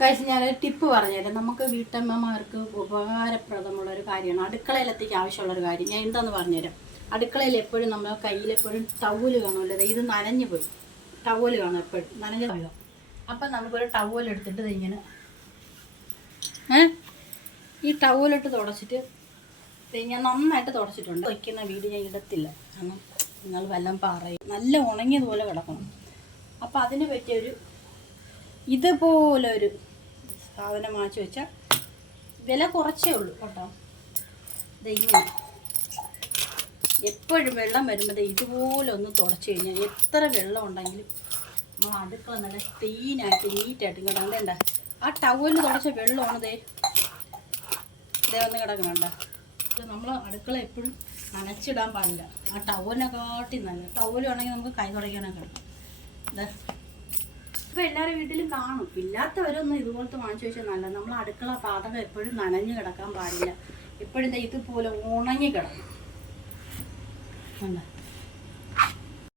കഴിച്ച് ഞാനൊരു ടിപ്പ് പറഞ്ഞുതരാം. നമുക്ക് വീട്ടമ്മമാർക്ക് ഉപകാരപ്രദമുള്ളൊരു കാര്യമാണ്, അടുക്കളയിലെത്തിക്ക് ആവശ്യമുള്ളൊരു കാര്യം. ഞാൻ എന്താണെന്ന് പറഞ്ഞുതരാം. അടുക്കളയിൽ എപ്പോഴും നമ്മുടെ കയ്യിലെപ്പോഴും ടവല് കാണുമല്ലോ. ഇത് നനഞ്ഞു പോയി, ടവല് കാണും എപ്പോഴും നനഞ്ഞ കാണും. അപ്പം നമുക്കൊരു ടവൽ എടുത്തിട്ട് ഇങ്ങനെ ഈ ടവലിട്ട് തുടച്ചിട്ട് ഞാൻ നന്നായിട്ട് തുടച്ചിട്ടുണ്ട്. വയ്ക്കുന്ന വീഡിയോ ഞാൻ ഇടത്തില്ല, കാരണം നിങ്ങൾ വല്ലതും പറയും. നല്ല ഉണങ്ങിയതുപോലെ കിടക്കണം. അപ്പം അതിന് പറ്റിയൊരു ഇതുപോലൊരു സാധനം വാങ്ങിച്ചു വെച്ചാൽ വില കുറച്ചേ ഉള്ളൂ കേട്ടോ. ഇങ്ങനെ എപ്പോഴും വെള്ളം വരുമ്പോൾ ഇതുപോലെ ഒന്ന് തുടച്ച് കഴിഞ്ഞാൽ എത്ര വെള്ളം ഉണ്ടെങ്കിലും നമ്മൾ അടുക്കള നല്ല ക്ലീനായിട്ട് നീറ്റായിട്ട് കിടക്കണ്ട. ആ ടവലിൽ തുടച്ച വെള്ളമാണ് ദേ വന്ന് കിടക്കണണ്ട. നമ്മൾ അടുക്കള എപ്പോഴും നനച്ചിടാൻ പാടില്ല. ആ ടവലിനെ കാട്ടി നല്ല ടവലാണെങ്കിൽ നമുക്ക് കൈ തുടയ്ക്കാനൊക്കെ കിടക്കും. ഇപ്പോൾ എല്ലാവരുടെ വീട്ടിലും കാണും. ഇല്ലാത്തവരൊന്നും ഇതുപോലത്തെ വാങ്ങിച്ചു വെച്ചാൽ നല്ലത്. നമ്മൾ അടുക്കള പാതകം എപ്പോഴും നനഞ്ഞ് കിടക്കാൻ പാടില്ല. എപ്പോഴും ഇതുപോലെ ഉണങ്ങി കിടക്കും.